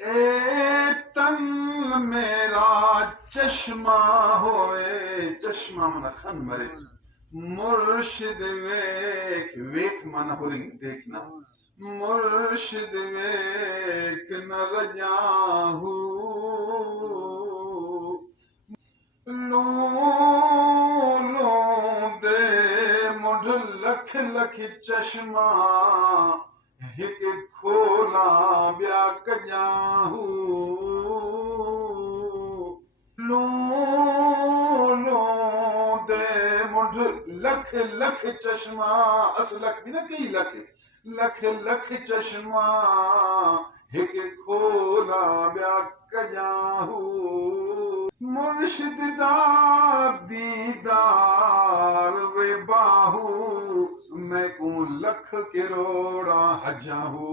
ए तन मेरा चश्मा होए, चश्मा माना खन मरे, मुर्शिद वेख, वेख माना होरिंग देखना, मुर्शिद वेख न रजाहू लो लो दे मुढ लख लख चश्मा हिक खोला ॿिया कजाहू लो लो दे मुढ लख लख चश्मा अस लख भी न कई लख लख लख चश्मा हिक खोला ॿिया कजाहू मुर्शिद दा दीदार वे बाहू मैं को लख करोड़ा हजाहू